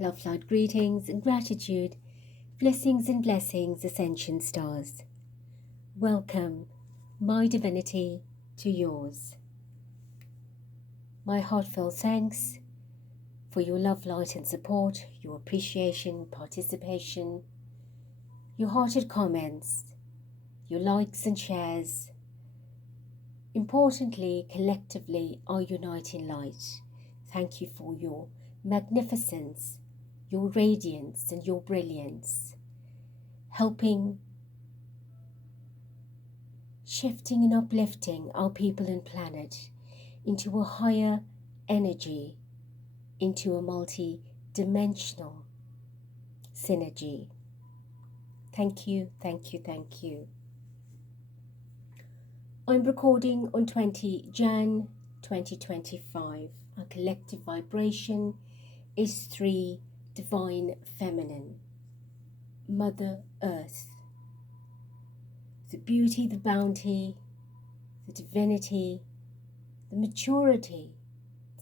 Love, light, greetings and gratitude, blessings and blessings, Ascension stars. Welcome, my divinity, to yours. My heartfelt thanks for your love, light and support, your appreciation, participation, your hearted comments, your likes and shares. Importantly, collectively, our uniting light. Thank you for your magnificence, your radiance and your brilliance, helping, shifting and uplifting our people and planet into a higher energy, into a multi-dimensional synergy. Thank you, thank you, thank you. I'm recording on 20 Jan 2025. Our collective vibration is 3 Divine Feminine, Mother Earth. The beauty, the bounty, the divinity, the maturity,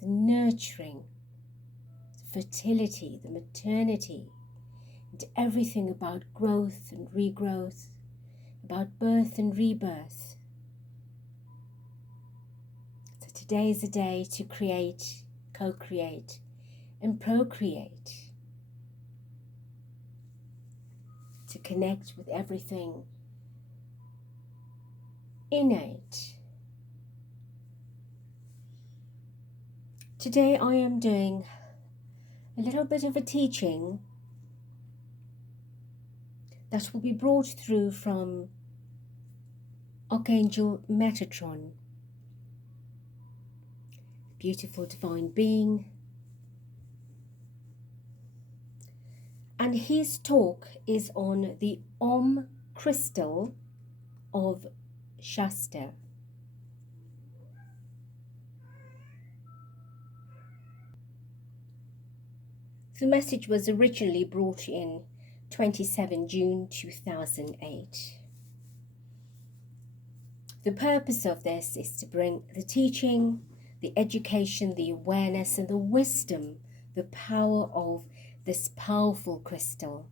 the nurturing, the fertility, the maternity, and everything about growth and regrowth, about birth and rebirth. So today is a day to create, co-create, and procreate, to connect with everything innate. Today I am doing a little bit of a teaching that will be brought through from Archangel Metatron, beautiful divine being, and his talk is on the Om crystal of Shasta. The message was originally brought in 27 June 2008. The purpose of this is to bring the teaching, the education, the awareness and the wisdom, the power of this powerful crystal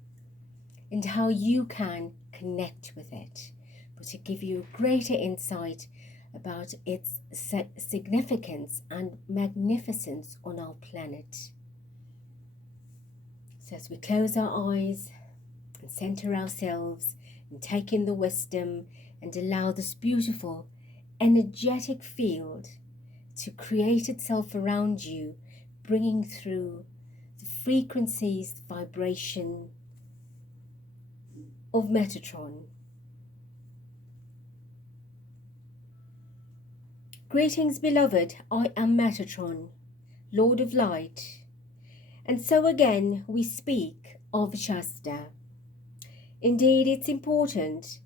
and how you can connect with it, but to give you a greater insight about its significance and magnificence on our planet. So as we close our eyes and center ourselves and take in the wisdom and allow this beautiful energetic field to create itself around you, bringing through the frequencies, the vibration of Metatron. Greetings, beloved. I am Metatron, Lord of Light. And so again we speak of Shasta. Indeed, it's important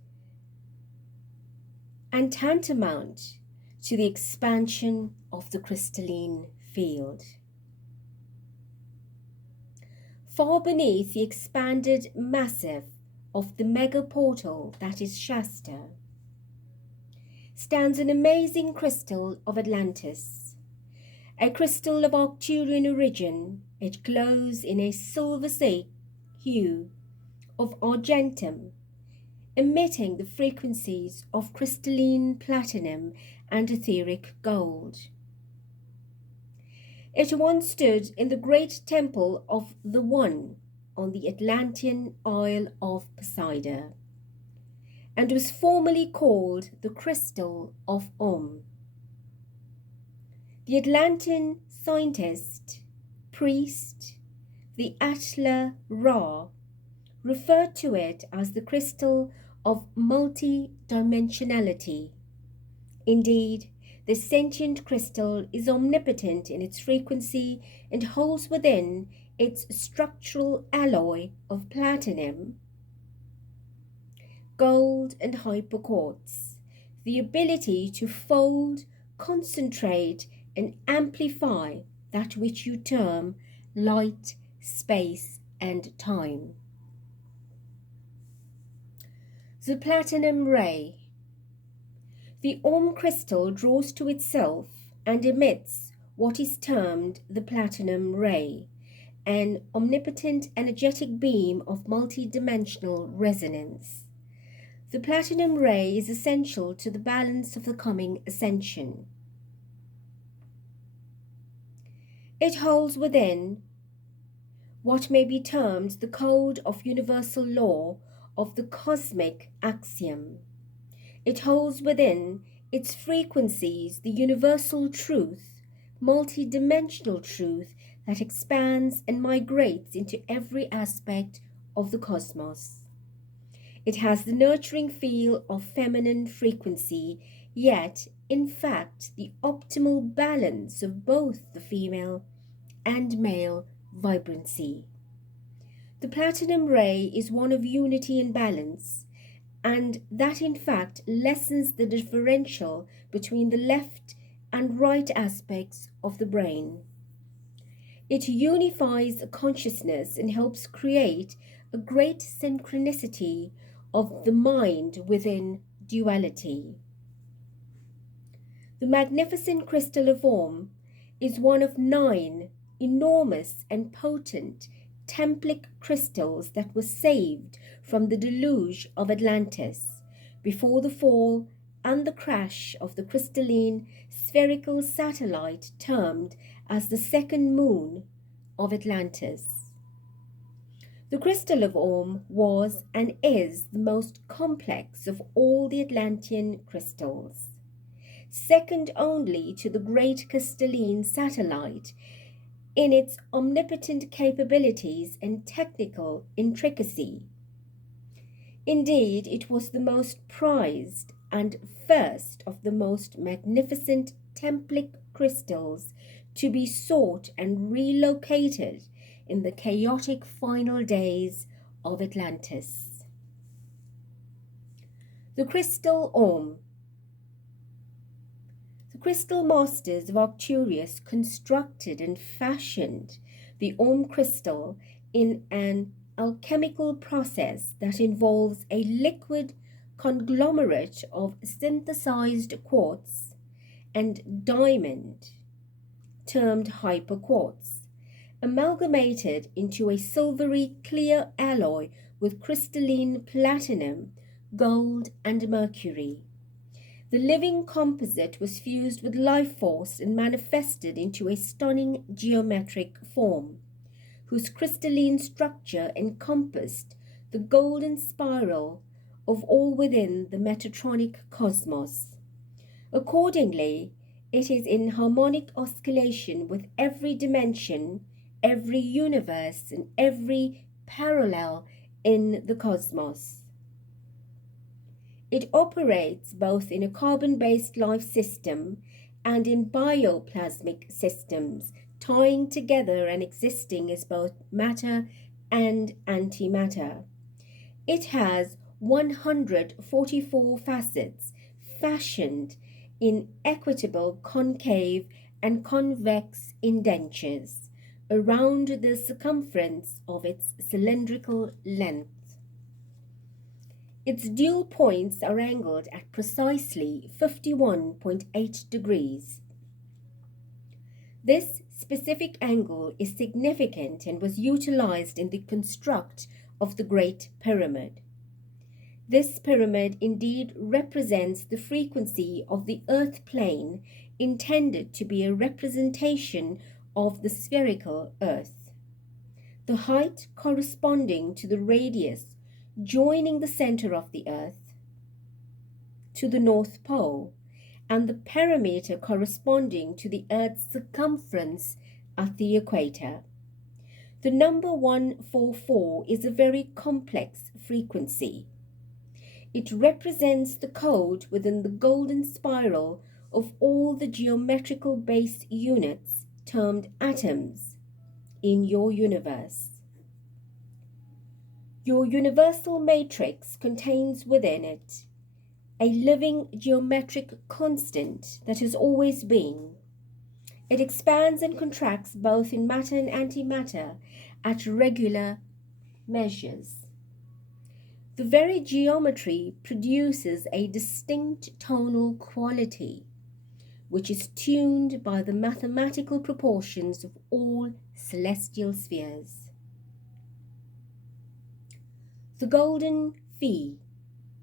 and tantamount to the expansion of the crystalline field. Far beneath the expanded massive of the mega portal that is Shasta stands an amazing crystal of Atlantis, a crystal of Arcturian origin. It glows in a silver hue of argentum, emitting the frequencies of crystalline platinum and etheric gold. It once stood in the great temple of the One on the Atlantean Isle of Poseidon, and was formerly called the Crystal of Om. The Atlantean scientist, priest, the Atla Ra, referred to it as the crystal of multi-dimensionality. Indeed, the sentient crystal is omnipotent in its frequency and holds within its structural alloy of platinum, gold and hyperquartz the ability to fold, concentrate and amplify that which you term light, space and time. The platinum ray. The Om crystal draws to itself and emits what is termed the platinum ray, an omnipotent energetic beam of multidimensional resonance. The platinum ray is essential to the balance of the coming ascension. It holds within what may be termed the code of universal law of the cosmic axiom. It holds within its frequencies the universal truth, multidimensional truth that expands and migrates into every aspect of the cosmos. It has the nurturing feel of feminine frequency, yet, in fact, the optimal balance of both the female and male vibrancy. The platinum ray is one of unity and balance, and that in fact lessens the differential between the left and right aspects of the brain. It unifies consciousness and helps create a great synchronicity of the mind within duality. The magnificent crystal of Om is one of 9 enormous and potent templic crystals that were saved from the deluge of Atlantis before the fall and the crash of the crystalline spherical satellite termed as the second moon of Atlantis. The crystal of Om was and is the most complex of all the Atlantean crystals, second only to the great crystalline satellite in its omnipotent capabilities and technical intricacy. Indeed, it was the most prized and first of the most magnificent templic crystals to be sought and relocated in the chaotic final days of Atlantis. The crystal Om. The crystal masters of Arcturus constructed and fashioned the Om crystal in an alchemical process that involves a liquid conglomerate of synthesized quartz and diamond, termed hyperquartz, amalgamated into a silvery clear alloy with crystalline platinum, gold, and mercury. The living composite was fused with life force and manifested into a stunning geometric form, whose crystalline structure encompassed the golden spiral of all within the Metatronic cosmos. Accordingly, it is in harmonic oscillation with every dimension, every universe, and every parallel in the cosmos. It operates both in a carbon-based life system and in bioplasmic systems, tying together and existing as both matter and antimatter. It has 144 facets fashioned in equitable concave and convex indentures around the circumference of its cylindrical length. Its dual points are angled at precisely 51.8 degrees. This specific angle is significant and was utilized in the construct of the Great Pyramid. This pyramid indeed represents the frequency of the earth plane, intended to be a representation of the spherical earth. The height corresponding to the radius joining the center of the earth to the North Pole, and the perimeter corresponding to the earth's circumference at the equator. The number 144 is a very complex frequency. It represents the code within the golden spiral of all the geometrical base units termed atoms in your universe. Your universal matrix contains within it a living geometric constant that has always been. It expands and contracts both in matter and antimatter at regular measures. The very geometry produces a distinct tonal quality, which is tuned by the mathematical proportions of all celestial spheres. The golden phi,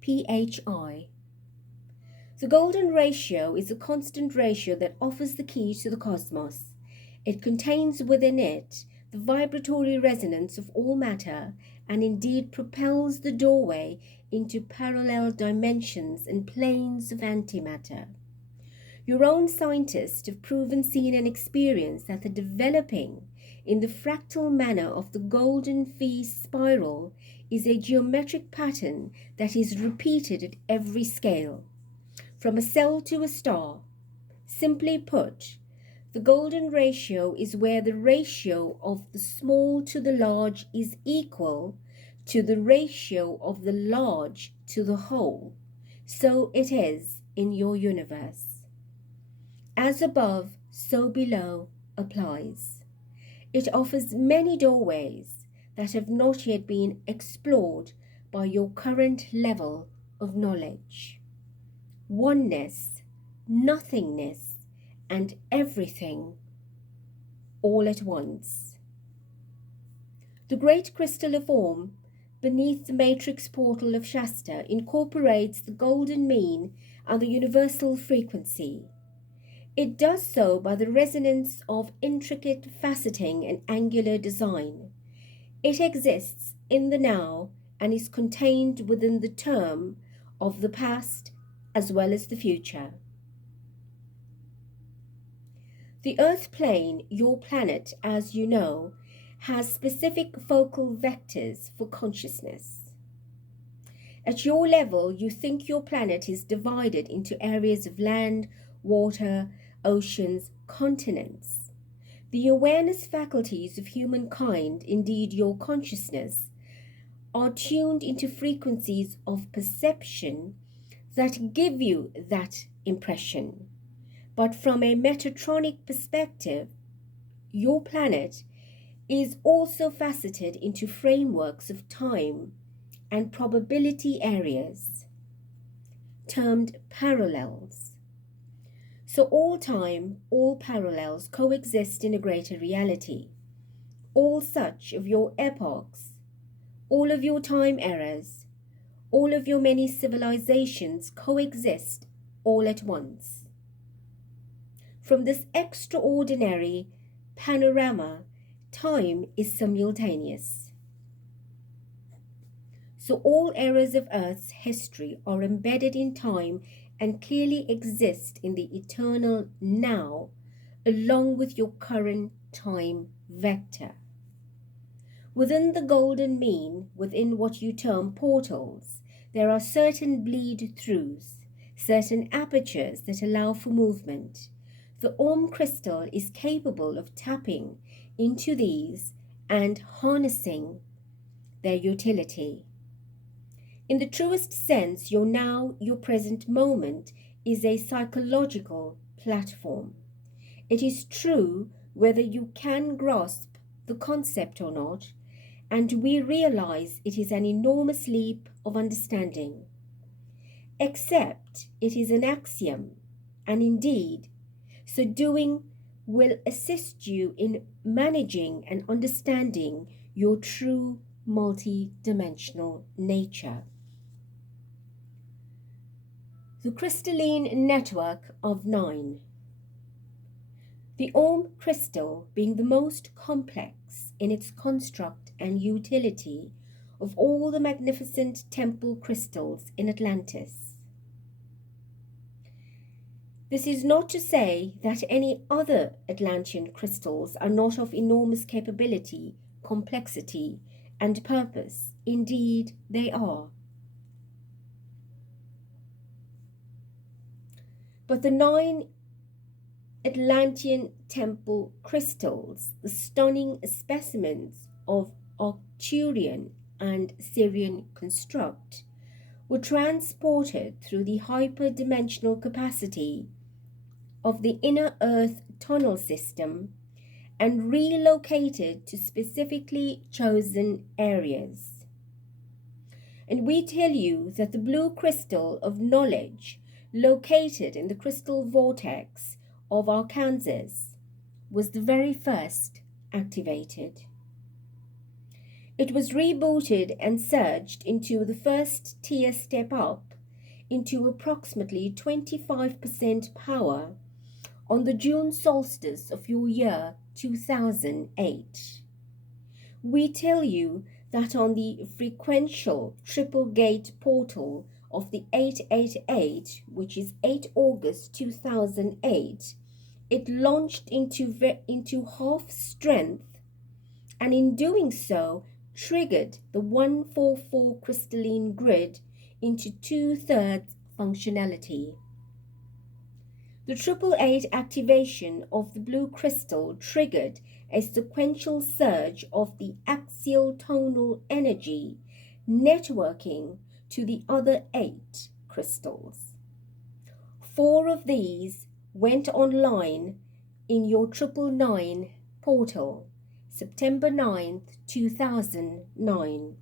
PHI. The golden ratio is a constant ratio that offers the key to the cosmos. It contains within it the vibratory resonance of all matter, and indeed propels the doorway into parallel dimensions and planes of antimatter. Your own scientists have proven, seen and experienced that the developing in the fractal manner of the golden phi spiral is a geometric pattern that is repeated at every scale, from a cell to a star. Simply put, the golden ratio is where the ratio of the small to the large is equal to the ratio of the large to the whole. So it is in your universe. As above, so below applies. It offers many doorways that have not yet been explored by your current level of knowledge. Oneness, nothingness, and everything all at once. The great crystal of Om beneath the matrix portal of Shasta incorporates the golden mean and the universal frequency. It does so by the resonance of intricate faceting and angular design. It exists in the now and is contained within the term of the past as well as the future. The Earth plane, your planet, as you know, has specific focal vectors for consciousness. At your level, you think your planet is divided into areas of land, water, oceans, continents. The awareness faculties of humankind, indeed your consciousness, are tuned into frequencies of perception that give you that impression. But from a Metatronic perspective, your planet is also faceted into frameworks of time and probability areas, termed parallels. So all time, all parallels coexist in a greater reality. All such of your epochs, all of your time eras, all of your many civilizations coexist all at once. From this extraordinary panorama, time is simultaneous. So all eras of Earth's history are embedded in time and clearly exist in the eternal now, along with your current time vector. Within the golden mean, within what you term portals, there are certain bleed-throughs, certain apertures that allow for movement. The Om crystal is capable of tapping into these and harnessing their utility. In the truest sense, your now, your present moment is a psychological platform. It is true whether you can grasp the concept or not, and we realize it is an enormous leap of understanding. Except it is an axiom, and indeed, so doing will assist you in managing and understanding your true multi-dimensional nature. The crystalline network of 9. The Om crystal being the most complex in its construct and utility of all the magnificent temple crystals in Atlantis. This is not to say that any other Atlantean crystals are not of enormous capability, complexity, and purpose. Indeed, they are. But the 9 Atlantean temple crystals, the stunning specimens of Arcturian and Syrian construct, were transported through the hyperdimensional capacity of the inner Earth tunnel system and relocated to specifically chosen areas. And we tell you that the blue crystal of knowledge located in the crystal vortex of Arkansas, was the very first activated. It was rebooted and surged into the first tier step up into approximately 25% power on the June solstice of your year 2008. We tell you that on the frequential triple gate portal of the 888, which is 8 August 2008, it launched into half strength, and in doing so triggered the 144 crystalline grid into 2/3 functionality. The 888 activation of the blue crystal triggered a sequential surge of the axial tonal energy, networking to the other 8 crystals. 4 of these went online in your 999 portal, September 9th, 2009.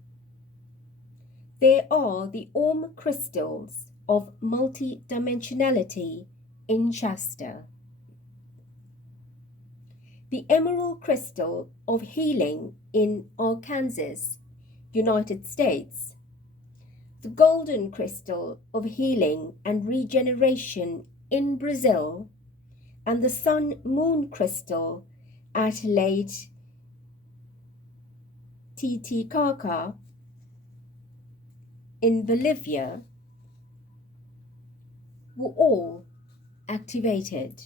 There are the Om crystals of multidimensionality in Shasta, the emerald crystal of healing in Arkansas, United States, the golden crystal of healing and regeneration in Brazil, and the sun-moon crystal at Lake Titicaca in Bolivia were all activated.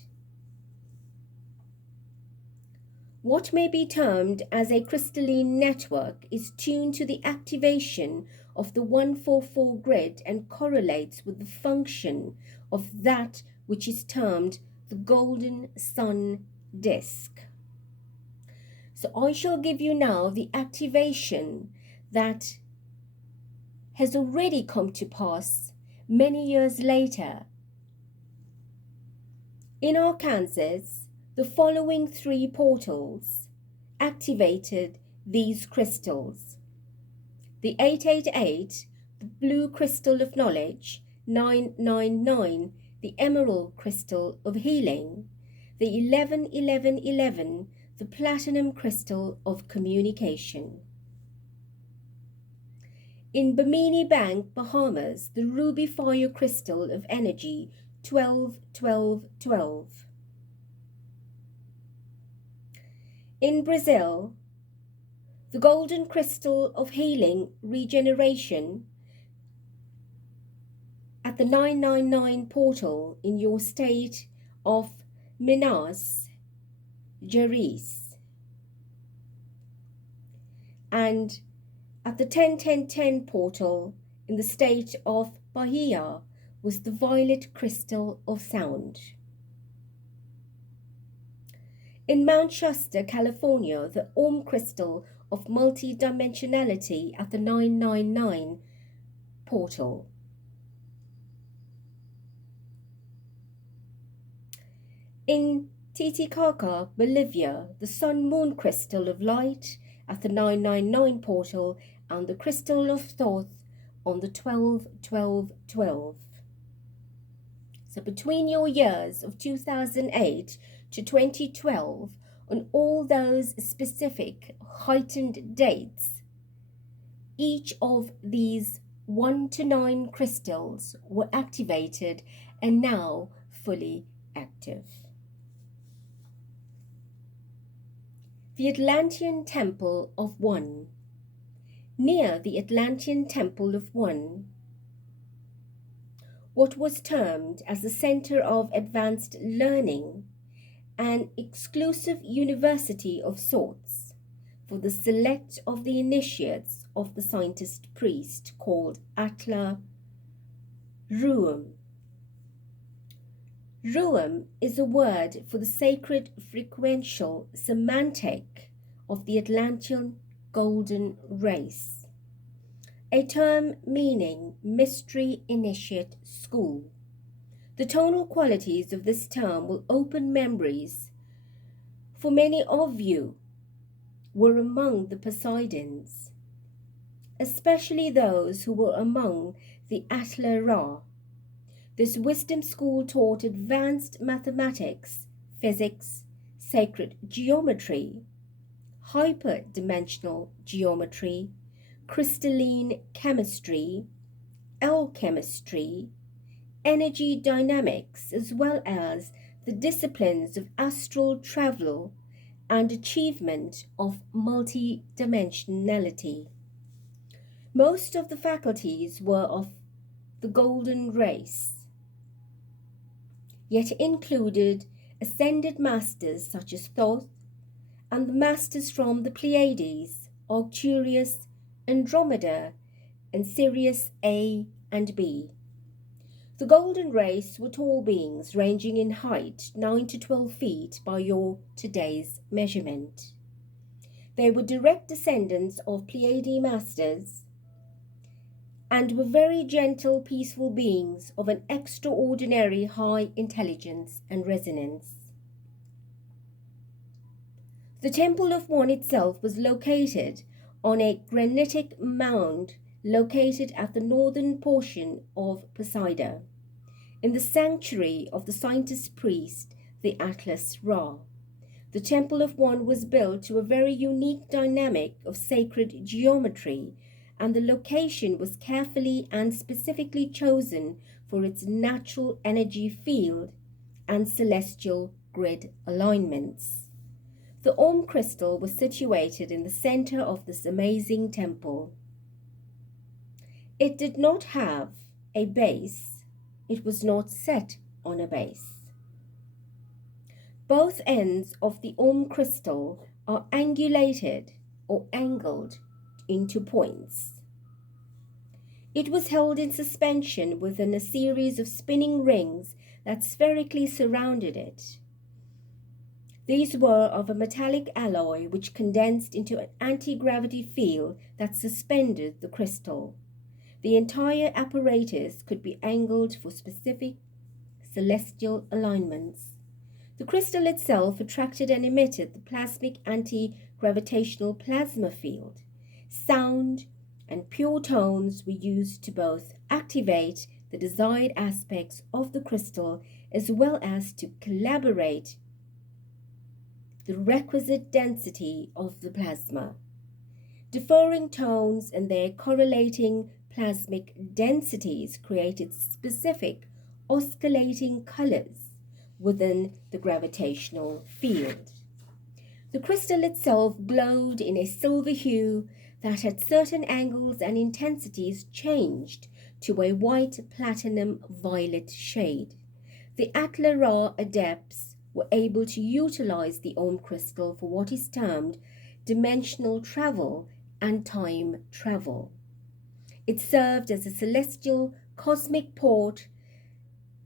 What may be termed as a crystalline network is tuned to the activation of the 144 grid and correlates with the function of that which is termed the golden sun disk. So I shall give you now the activation that has already come to pass many years later. In Arkansas, the following 3 portals activated these crystals: the 888, the blue crystal of knowledge, 999, the emerald crystal of healing, the 111111, the platinum crystal of communication. In Bimini Bank, Bahamas, the ruby fire crystal of energy, 121212. In Brazil, the golden crystal of healing regeneration at the 999 portal in your state of Minas Gerais, and at the 101010 portal in the state of Bahia was the violet crystal of sound. In Mount Shasta, California, the Om crystal of multidimensionality at the 999 portal. In Titicaca, Bolivia, the sun-moon crystal of light at the 999 portal and the crystal of thought on the 121212. So between your years of 2008 to 2012, on all those specific heightened dates, each of these 1 to 9 crystals were activated and now fully active. The Atlantean Temple of One. Near the Atlantean Temple of One, what was termed as the Center of Advanced Learning, an exclusive university of sorts for the select of the initiates of the scientist priest called Atla Ruum. Ruum is a word for the sacred frequential semantic of the Atlantean golden race, a term meaning mystery initiate school. The tonal qualities of this term will open memories, for many of you were among the Poseidons, especially those who were among the Atla Ra, This wisdom school taught advanced mathematics, physics, sacred geometry, hyperdimensional geometry, crystalline chemistry, alchemistry, energy dynamics, as well as the disciplines of astral travel and achievement of multidimensionality. Most of the faculties were of the golden race, yet included ascended masters such as Thoth and the masters from the Pleiades, Arcturus, Andromeda, and Sirius A and B. The golden race were tall beings ranging in height 9 to 12 feet by your today's measurement. They were direct descendants of Pleiade masters and were very gentle, peaceful beings of an extraordinary high intelligence and resonance. The Temple of One itself was located on a granitic mound located at the northern portion of Poseidon, in the sanctuary of the scientist priest, the Atlas Ra. The Temple of One was built to a very unique dynamic of sacred geometry, and the location was carefully and specifically chosen for its natural energy field and celestial grid alignments. The Om crystal was situated in the center of this amazing temple. It did not have a base. It was not set on a base. Both ends of the Om crystal are angulated or angled into points. It was held in suspension within a series of spinning rings that spherically surrounded it. These were of a metallic alloy which condensed into an anti-gravity field that suspended the crystal. The entire apparatus could be angled for specific celestial alignments. The crystal itself attracted and emitted the plasmic anti-gravitational plasma field. Sound and pure tones were used to both activate the desired aspects of the crystal as well as to collaborate the requisite density of the plasma. Differing tones and their correlating plasmic densities created specific oscillating colors within the gravitational field. The crystal itself glowed in a silver hue that at certain angles and intensities changed to a white platinum violet shade. The Atla Ra adepts were able to utilize the Om crystal for what is termed dimensional travel and time travel. It served as a celestial cosmic port,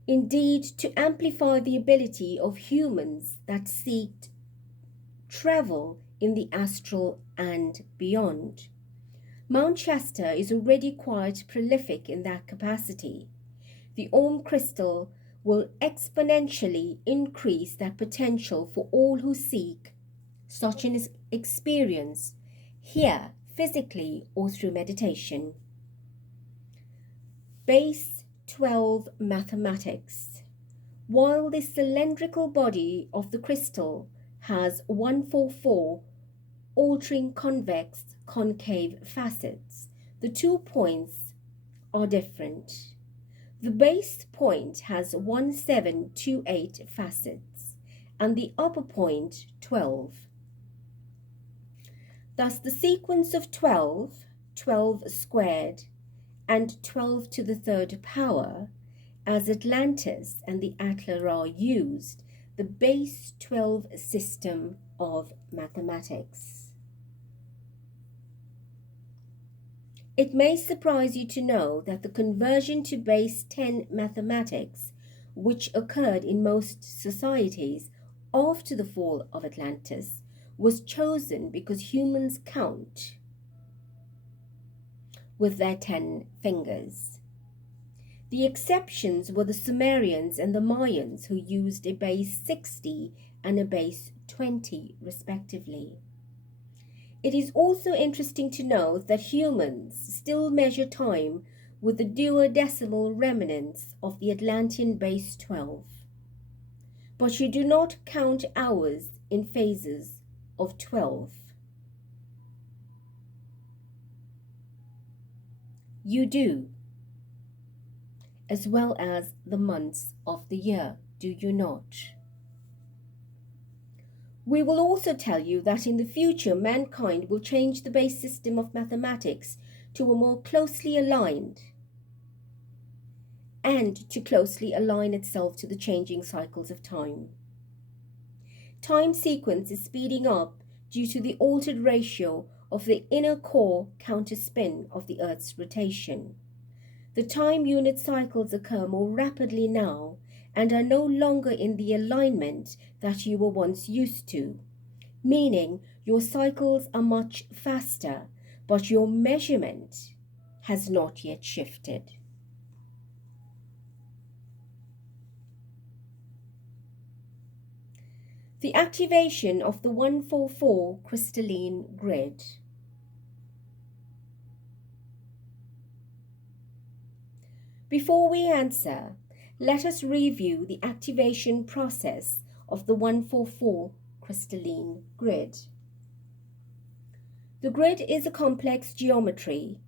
indeed to amplify the ability of humans that seek travel in the astral and beyond. Mount Shasta is already quite prolific in that capacity. The Om crystal will exponentially increase that potential for all who seek such an experience, here physically or through meditation. Base 12 mathematics. While the cylindrical body of the crystal has 144 altering convex concave facets, the 2 points are different. The base point has 1728 facets and the upper point 12. Thus the sequence of 12, 12 squared, and 12 to the third power, as Atlantis and the Atla Ra used the base 12 system of mathematics. It may surprise you to know that the conversion to base 10 mathematics, which occurred in most societies after the fall of Atlantis, was chosen because humans count with their 10 fingers. The exceptions were the Sumerians and the Mayans, who used a base 60 and a base 20 respectively. It is also interesting to note that humans still measure time with the duodecimal remnants of the Atlantean base 12. But you do not count hours in phases of 12. You do, as well as the months of the year, do you not? We will also tell you that in the future mankind will change the base system of mathematics to a more closely aligned and to closely align itself to the changing cycles of time. Time sequence is speeding up due to the altered ratio of the inner core counterspin of the Earth's rotation. The time unit cycles occur more rapidly now and are no longer in the alignment that you were once used to, meaning your cycles are much faster, but your measurement has not yet shifted. The activation of the 144 crystalline grid. Before we answer, let us review the activation process of the 144 crystalline grid. The grid is a complex geometry,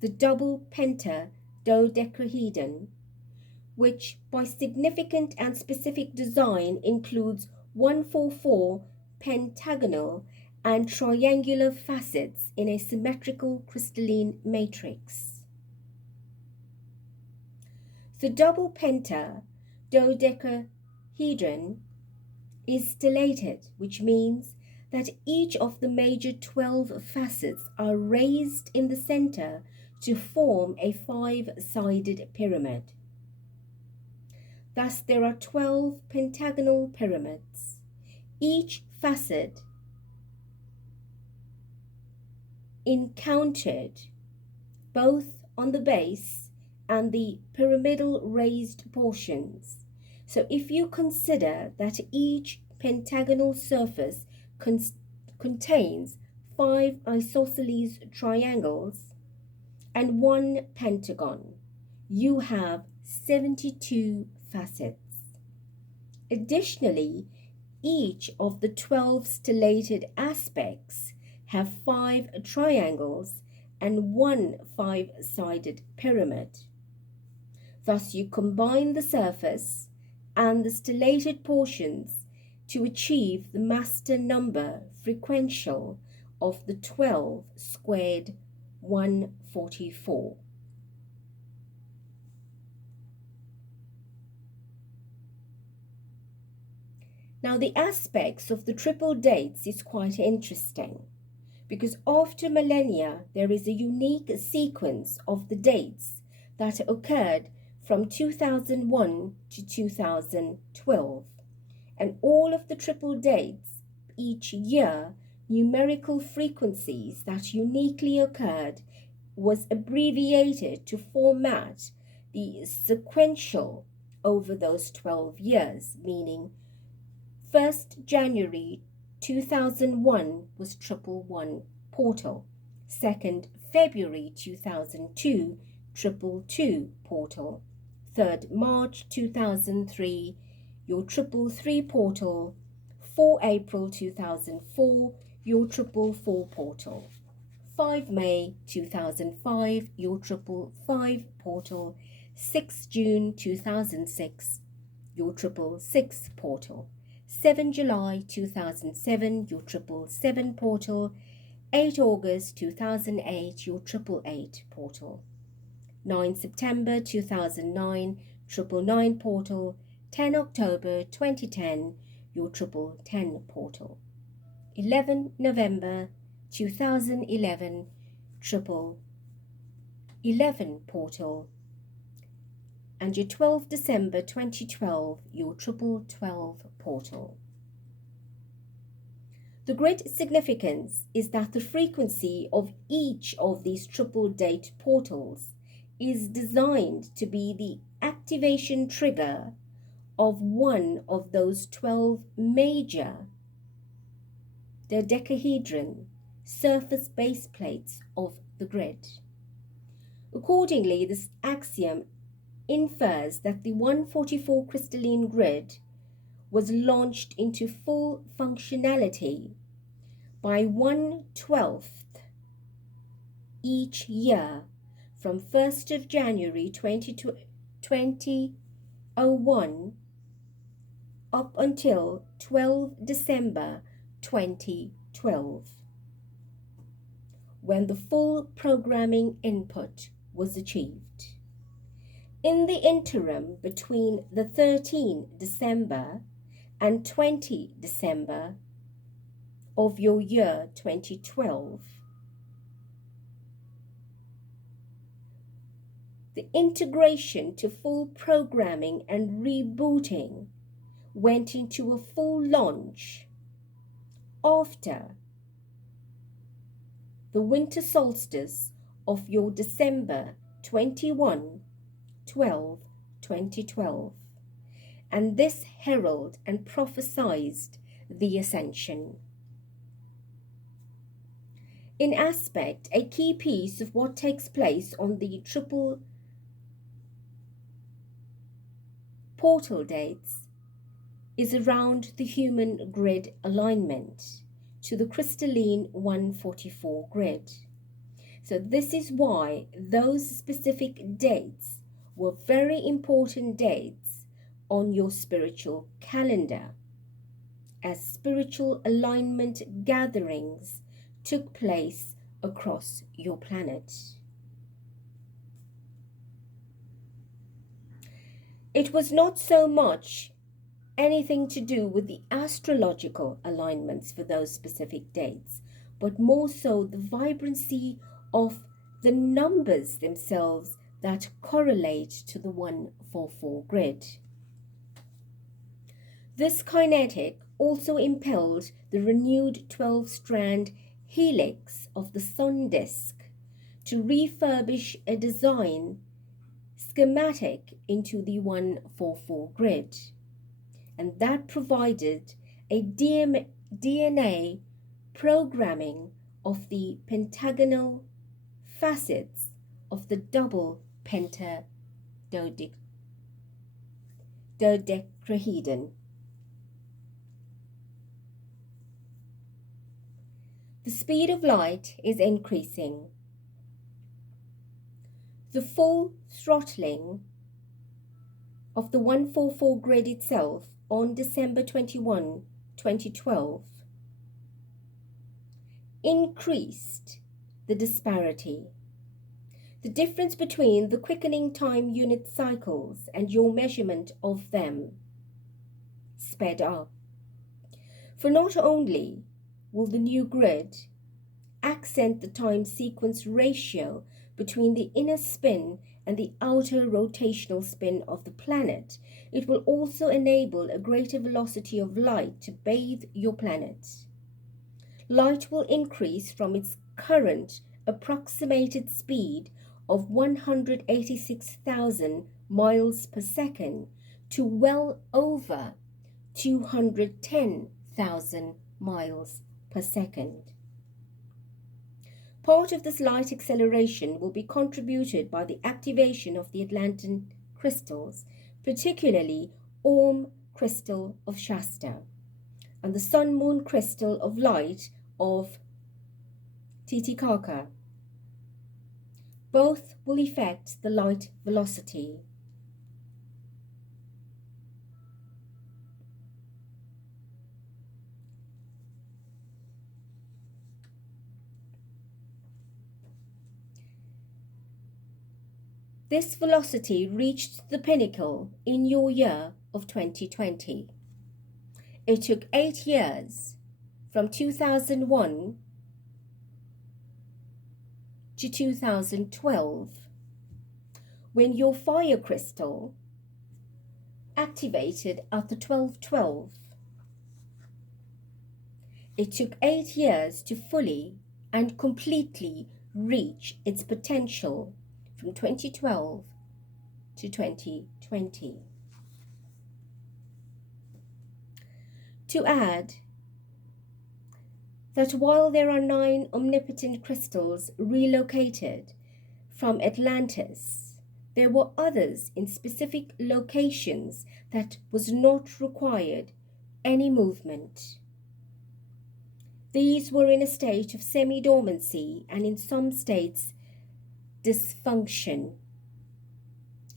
the double pentadodecahedron, which by significant and specific design includes 144 pentagonal and triangular facets in a symmetrical crystalline matrix. The double pentadodecahedron is stellated, which means that each of the major 12 facets are raised in the center to form a 5-sided pyramid. Thus, there are 12 pentagonal pyramids, each facet encountered both on the base and the pyramidal raised portions. So if you consider that each pentagonal surface contains 5 isosceles triangles and 1 pentagon, you have 72 facets. Additionally, each of the 12 stellated aspects have 5 triangles and 1 5-sided pyramid. Thus, you combine the surface and the stellated portions to achieve the master number frequential of the 12 squared 144. Now, the aspects of the triple dates is quite interesting, because after millennia there is a unique sequence of the dates that occurred from 2001 to 2012, and all of the triple dates each year, numerical frequencies that uniquely occurred was abbreviated to format the sequential over those 12 years, meaning 1st January 2001 was 111 portal, 2nd February 2002 222 portal, 3rd March 2003 your 333 portal, 4 April 2004 your 444 portal, 5 May 2005 your 555 portal, 6 June 2006 your 666 portal, 7 July 2007 your 777 portal, 8 August 2008 your 888 portal, 9 September 2009 999 portal, 10 October 2010 your 1010 portal, 11 November 2011 1111 portal, and your 12 December 2012 your 1212 portal. The great significance is that the frequency of each of these triple date portals is designed to be the activation trigger of one of those 12 major dodecahedron surface base plates of the grid. Accordingly, this axiom infers that the 144 crystalline grid was launched into full functionality by 1/12 each year from 1st of January 2001 up until 12 December 2012, when the full programming input was achieved. In the interim between the 13 December and 20 December of your year 2012, the integration to full programming and rebooting went into a full launch after the winter solstice of your December 2012, and this heralded and prophesied the ascension. In aspect, a key piece of what takes place on the triple portal dates is around the human grid alignment to the crystalline 144 grid. So this is why those specific dates were very important dates on your spiritual calendar, as spiritual alignment gatherings took place across your planet. It was not so much anything to do with the astrological alignments for those specific dates, but more so the vibrancy of the numbers themselves that correlate to the 144 grid. This kinetic also impelled the renewed 12-strand helix of the sun disk to refurbish a design schematic into the 144 grid, and that provided a DNA programming of the pentagonal facets of the double dodecahedron. The speed of light is increasing. The full throttling of the 144 grid itself on December 21, 2012, increased the disparity. The difference between the quickening time unit cycles and your measurement of them sped up. For not only will the new grid accent the time sequence ratio between the inner spin and the outer rotational spin of the planet, it will also enable a greater velocity of light to bathe your planet. Light will increase from its current approximated speed of 186,000 miles per second to well over 210,000 miles per second. Part of this light acceleration will be contributed by the activation of the Atlantean crystals, particularly Om crystal of Shasta and the sun-moon crystal of light of Titicaca. Both will affect the light velocity. This velocity reached the pinnacle in your year of 2020. It took 8 years, from 2001 to 2012, when your fire crystal activated at the 1212. It took 8 years to fully and completely reach its potential from 2012 to 2020. To add that while there are 9 omnipotent crystals relocated from Atlantis, there were others in specific locations that was not required any movement. These were in a state of semi-dormancy and in some states dysfunction.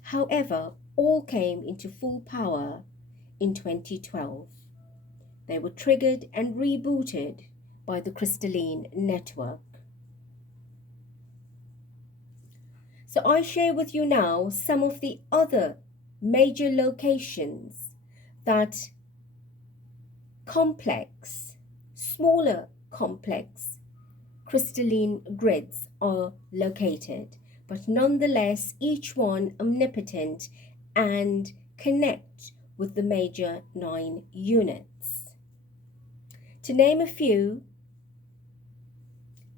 However, all came into full power in 2012. They were triggered and rebooted by the crystalline network. So I share with you now some of the other major locations that complex, smaller complex crystalline grids are located, but nonetheless each one omnipotent and connect with the major 9 units. To name a few: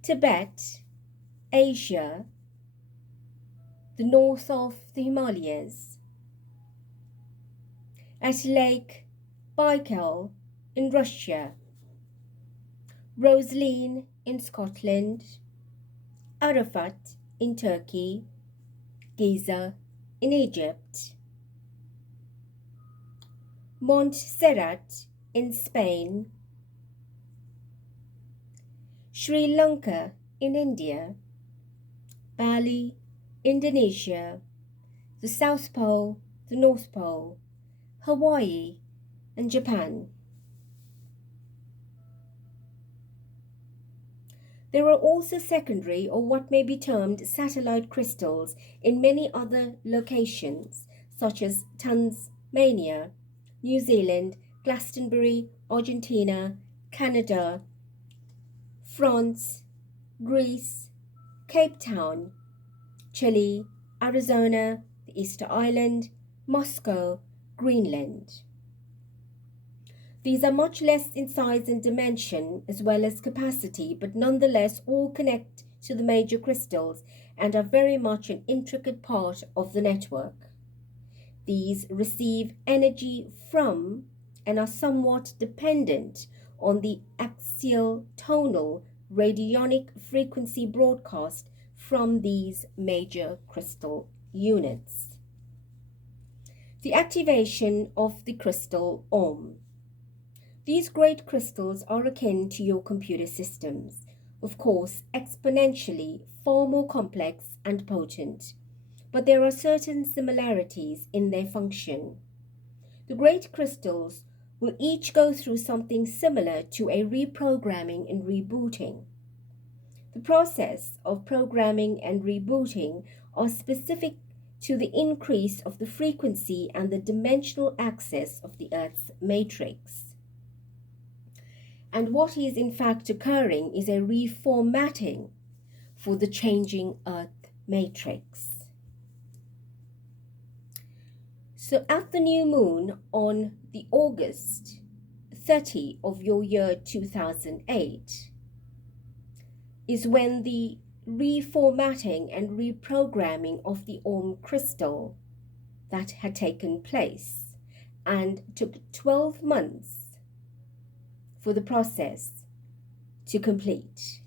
Tibet, Asia, the north of the Himalayas, at Lake Baikal in Russia, Rosaline in Scotland, Arafat in Turkey, Giza in Egypt, Montserrat in Spain, Sri Lanka in India, Bali, Indonesia, the South Pole, the North Pole, Hawaii, and Japan. There are also secondary, or what may be termed satellite crystals, in many other locations, such as Tasmania, New Zealand, Glastonbury, Argentina, Canada, France, Greece, Cape Town, Chile, Arizona, the Easter Island, Moscow, Greenland. These are much less in size and dimension as well as capacity, but nonetheless all connect to the major crystals and are very much an intricate part of the network. These receive energy from and are somewhat dependent on the axial tonal radionic frequency broadcast from these major crystal units. The activation of the crystal Om. These great crystals are akin to your computer systems, of course exponentially far more complex and potent, but there are certain similarities in their function. The great crystals will each go through something similar to a reprogramming and rebooting. The process of programming and rebooting are specific to the increase of the frequency and the dimensional axis of the Earth's matrix. And what is in fact occurring is a reformatting for the changing Earth matrix. So at the new moon on the August 30 of your year 2008 is when the reformatting and reprogramming of the Om crystal that had taken place and took 12 months for the process to complete.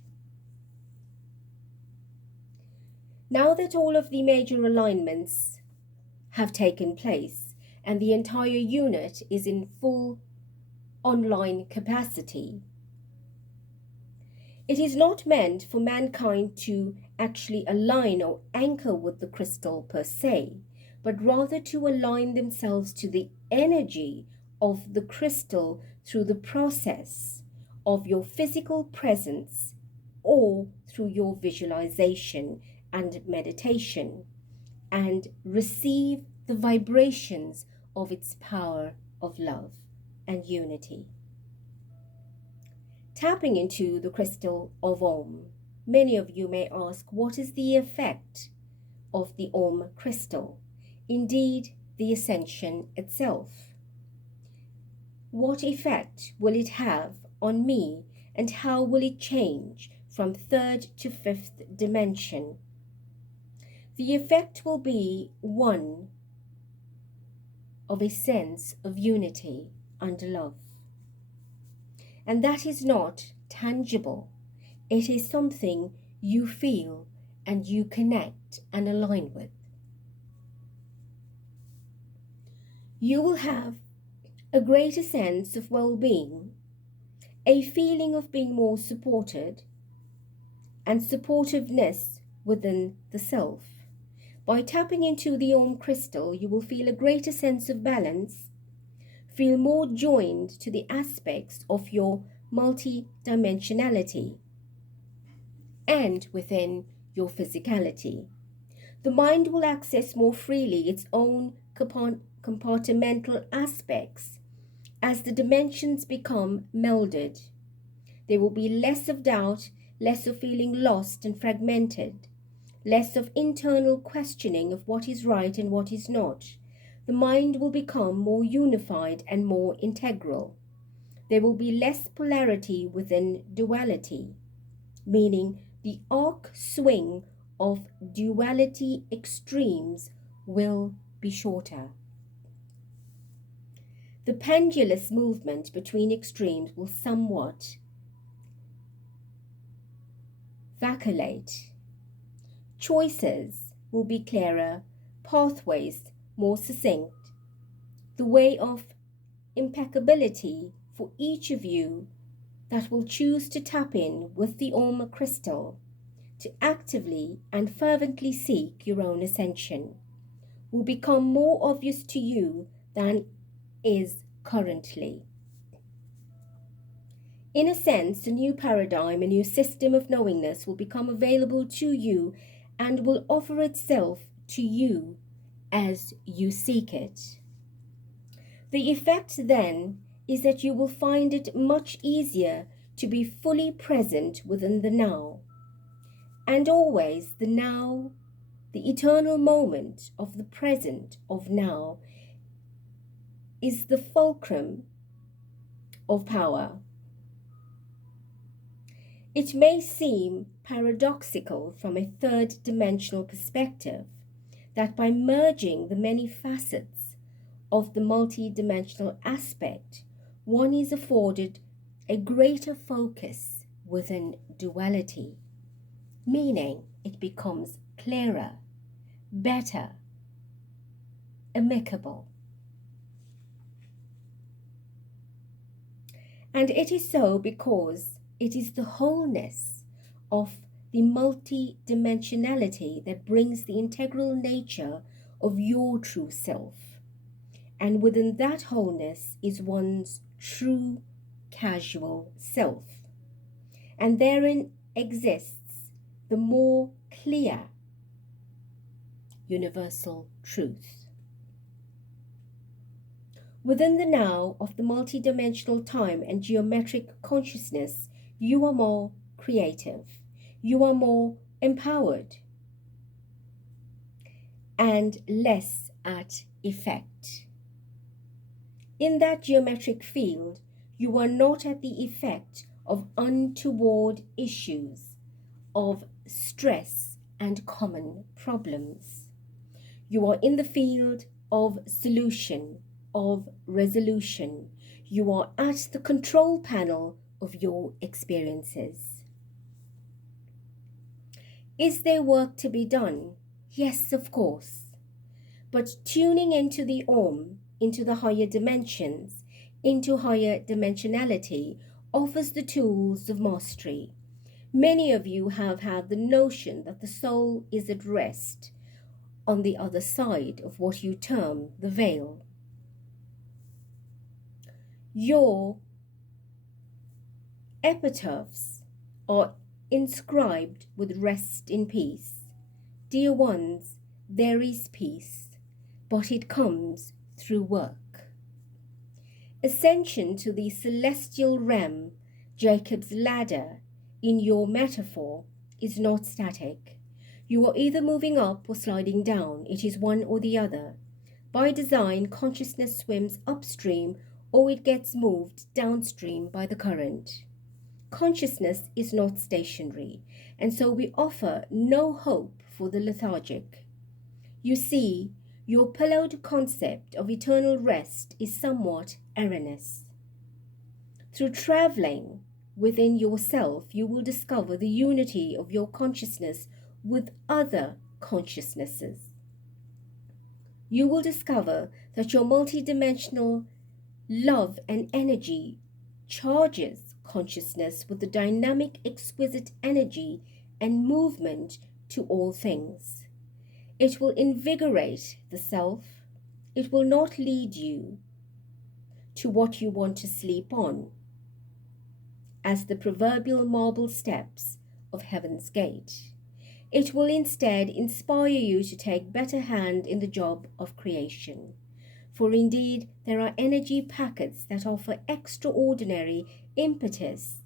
Now that all of the major alignments have taken place and the entire unit is in full online capacity, it is not meant for mankind to actually align or anchor with the crystal per se, but rather to align themselves to the energy of the crystal through the process of your physical presence or through your visualization and meditation, and receive the vibrations of its power of love and unity. Tapping into the crystal of Om, many of you may ask, what is the effect of the Om crystal? Indeed, the Ascension itself. What effect will it have on me, and how will it change from third to fifth dimension? The effect will be one of a sense of unity and love. And that is not tangible. It is something you feel and you connect and align with. You will have a greater sense of well-being, a feeling of being more supported, and supportiveness within the self. By tapping into the Om crystal, you will feel a greater sense of balance, feel more joined to the aspects of your multi-dimensionality and within your physicality. The mind will access more freely its own compartmental aspects as the dimensions become melded. There will be less of doubt, less of feeling lost and fragmented, less of internal questioning of what is right and what is not. The mind will become more unified and more integral. There will be less polarity within duality, meaning the arc swing of duality extremes will be shorter. The pendulous movement between extremes will somewhat vacillate. Choices will be clearer, pathways more succinct. The way of impeccability for each of you that will choose to tap in with the Om crystal to actively and fervently seek your own ascension will become more obvious to you than is currently. In a sense, a new paradigm, a new system of knowingness will become available to you and will offer itself to you as you seek it. The effect then is that you will find it much easier to be fully present within the now. And always the now, the eternal moment of the present of now, is the fulcrum of power. It may seem paradoxical from a third-dimensional perspective that by merging the many facets of the multi-dimensional aspect, one is afforded a greater focus within duality, meaning it becomes clearer, better, amicable. And it is so because it is the wholeness of the multi-dimensionality that brings the integral nature of your true self. And within that wholeness is one's true casual self. And therein exists the more clear universal truth. Within the now of the multidimensional time and geometric consciousness, you are more creative, you are more empowered, and less at effect. In that geometric field, you are not at the effect of untoward issues, of stress and common problems. You are in the field of solution, of resolution. You are at the control panel of your experiences. Is there work to be done? Yes, of course. But tuning into the Om, into the higher dimensions, into higher dimensionality, offers the tools of mastery. Many of you have had the notion that the soul is at rest on the other side of what you term the veil. Your epitaphs are inscribed with rest in peace. Dear ones, there is peace, but it comes through work. Ascension to the celestial realm, Jacob's ladder, in your metaphor, is not static. You are either moving up or sliding down. It is one or the other. By design, consciousness swims upstream or it gets moved downstream by the current. Consciousness is not stationary, and so we offer no hope for the lethargic. You see, your pillowed concept of eternal rest is somewhat erroneous. Through traveling within yourself, you will discover the unity of your consciousness with other consciousnesses. You will discover that your multidimensional love and energy charges consciousness with the dynamic, exquisite energy and movement to all things. It will invigorate the self. It will not lead you to what you want to sleep on, as the proverbial marble steps of Heaven's Gate. It will instead inspire you to take better hand in the job of creation. For indeed, there are energy packets that offer extraordinary impetus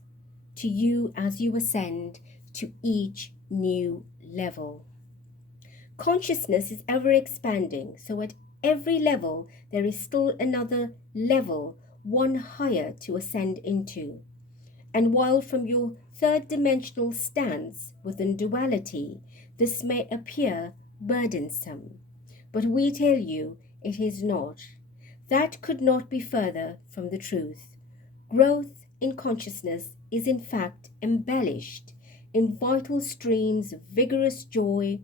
to you as you ascend to each new level. Consciousness is ever expanding, so at every level there is still another level, one higher to ascend into. And while from your third dimensional stance within duality, this may appear burdensome, but we tell you it is not. That could not be further from the truth. Growth in consciousness is in fact embellished in vital streams of vigorous joy.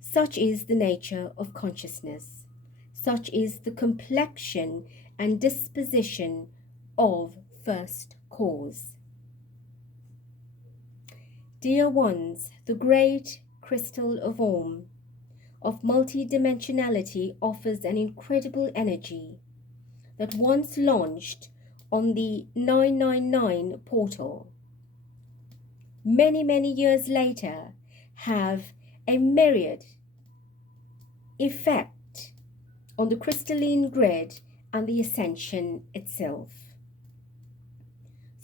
Such is the nature of consciousness. Such is the complexion and disposition of first cause. Dear ones, the great crystal of Om, of multidimensionality, offers an incredible energy that once launched on the 999 portal, many years later, have a myriad effect on the crystalline grid and the Ascension itself.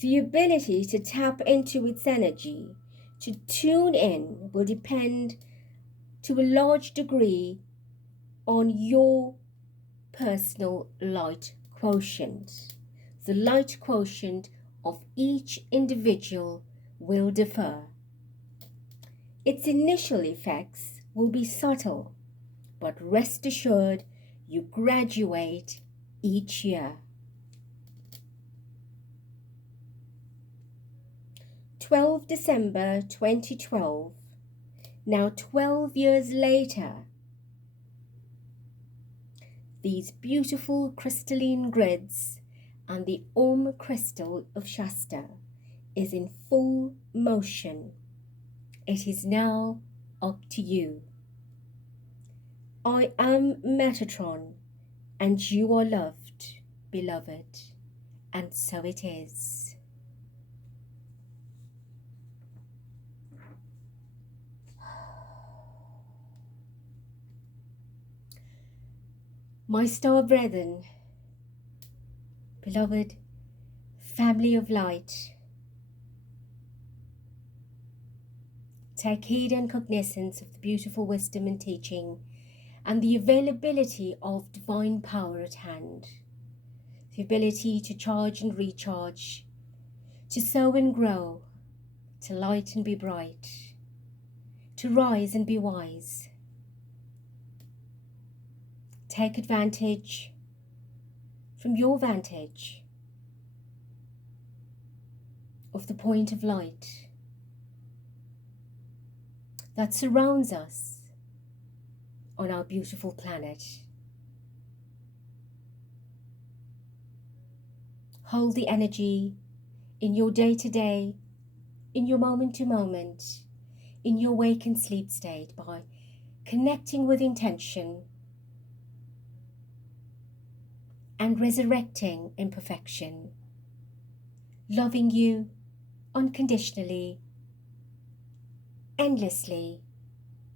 The ability to tap into its energy, to tune in, will depend to a large degree on your personal light quotient. The light quotient of each individual will differ. Its initial effects will be subtle, but rest assured you graduate each year. 12 December 2012, now 12 years later, these beautiful crystalline grids and the Om crystal of Shasta is in full motion. It is now up to you. I am Metatron, and you are loved, beloved, and so it is. My star brethren, beloved family of light, take heed and cognizance of the beautiful wisdom and teaching and the availability of divine power at hand, the ability to charge and recharge, to sow and grow, to light and be bright, to rise and be wise. Take advantage from your vantage of the point of light that surrounds us on our beautiful planet. Hold the energy in your day-to-day, in your moment-to-moment, in your wake and sleep state by connecting with intention and resurrecting imperfection, loving you unconditionally, endlessly,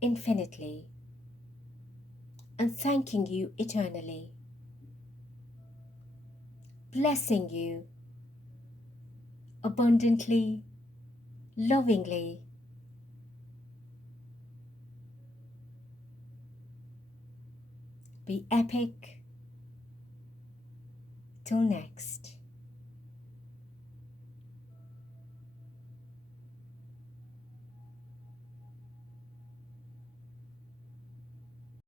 infinitely, and thanking you eternally, blessing you abundantly, lovingly. Be epic. Till next.